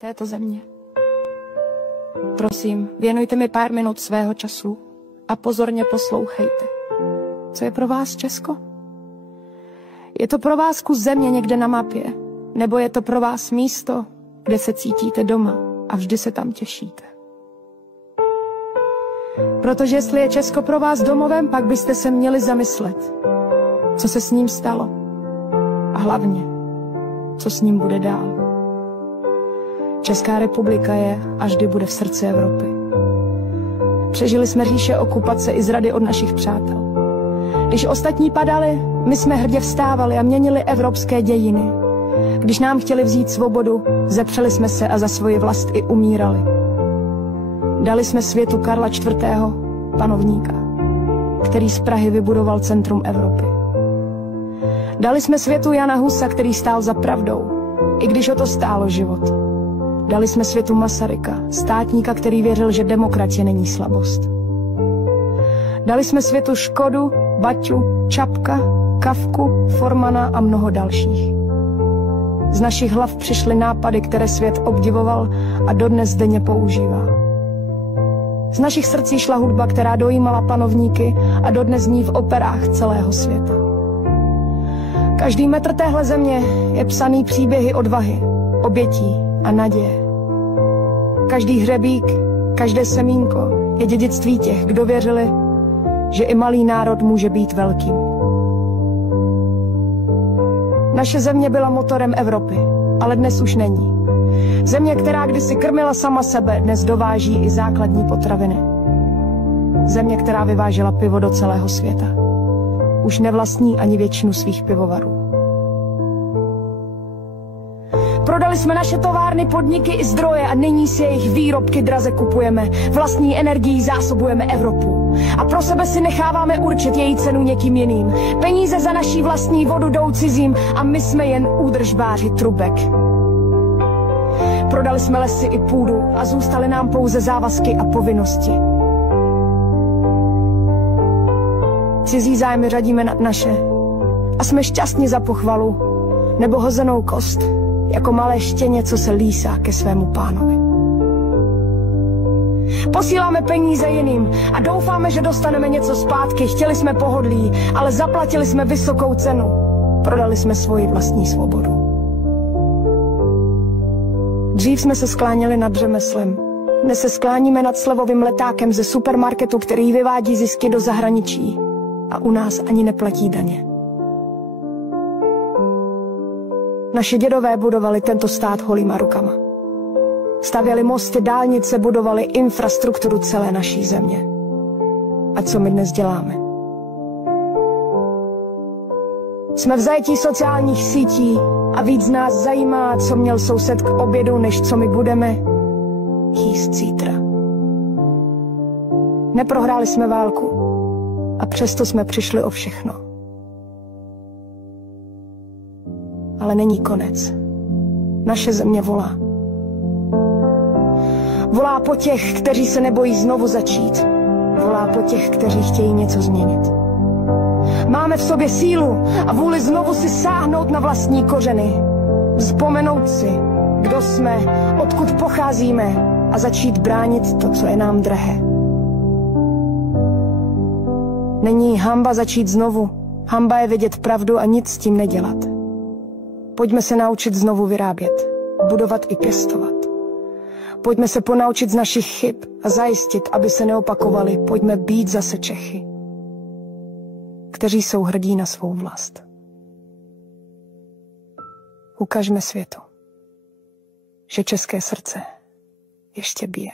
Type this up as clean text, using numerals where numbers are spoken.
této země. Prosím, věnujte mi pár minut svého času a pozorně poslouchejte. Co je pro vás Česko? Je to pro vás kus země někde na mapě? Nebo je to pro vás místo, kde se cítíte doma a vždy se tam těšíte? Protože jestli je Česko pro vás domovem, pak byste se měli zamyslet, co se s ním stalo. A hlavně, co s ním bude dál. Česká republika je a vždy bude v srdci Evropy. Přežili jsme říše okupace i zrady od našich přátel. Když ostatní padali, my jsme hrdě vstávali a měnili evropské dějiny. Když nám chtěli vzít svobodu, zepřeli jsme se a za svoji vlast i umírali. Dali jsme světu Karla IV., panovníka, který z Prahy vybudoval centrum Evropy. Dali jsme světu Jana Husa, který stál za pravdou, i když o to stálo život. Dali jsme světu Masaryka, státníka, který věřil, že demokracie není slabost. Dali jsme světu Škodu, Baťu, Čapka, Kafku, Formana a mnoho dalších. Z našich hlav přišly nápady, které svět obdivoval a dodnes denně používá. Z našich srdcí šla hudba, která dojímala panovníky a dodnes zní v operách celého světa. Každý metr téhle země je psaný příběhy odvahy, obětí a naděje. Každý hřebík, každé semínko je dědictví těch, kdo věřili, že i malý národ může být velkým. Naše země byla motorem Evropy, ale dnes už není. Země, která kdysi krmila sama sebe, dnes dováží i základní potraviny. Země, která vyvážela pivo do celého světa, už nevlastní ani většinu svých pivovarů. Prodali jsme naše továrny, podniky i zdroje a nyní si jejich výrobky draze kupujeme. Vlastní energií zásobujeme Evropu. A pro sebe si necháváme určit její cenu někým jiným. Peníze za naší vlastní vodu jdou cizím a my jsme jen údržbáři trubek. Prodali jsme lesy i půdu a zůstaly nám pouze závazky a povinnosti. Cizí zájmy řadíme nad naše a jsme šťastní za pochvalu nebo hozenou kost, jako malé štěně, co se lísá ke svému pánovi. Posíláme peníze jiným a doufáme, že dostaneme něco zpátky. Chtěli jsme pohodlí, ale zaplatili jsme vysokou cenu. Prodali jsme svoji vlastní svobodu. Dřív jsme se skláněli nad řemeslem. Dnes se skláníme nad slevovým letákem ze supermarketu, který vyvádí zisky do zahraničí a u nás ani neplatí daně. Naši dědové budovali tento stát holýma rukama. Stavěli mosty, dálnice, budovali infrastrukturu celé naší země. A co my dnes děláme? Jsme v zajetí sociálních sítí a víc nás zajímá, co měl soused k obědu, než co my budeme jíst zítra. Neprohráli jsme válku a přesto jsme přišli o všechno. Ale není konec. Naše země volá. Volá po těch, kteří se nebojí znovu začít. Volá po těch, kteří chtějí něco změnit. Máme v sobě sílu a vůli znovu si sáhnout na vlastní kořeny. Vzpomenout si, kdo jsme, odkud pocházíme a začít bránit to, co je nám drahé. Není hanba začít znovu. Hanba je vidět pravdu a nic s tím nedělat. Pojďme se naučit znovu vyrábět, budovat i pěstovat. Pojďme se ponaučit z našich chyb a zajistit, aby se neopakovaly. Pojďme být zase Čechy, kteří jsou hrdí na svou vlast. Ukažme světu, že české srdce ještě bije.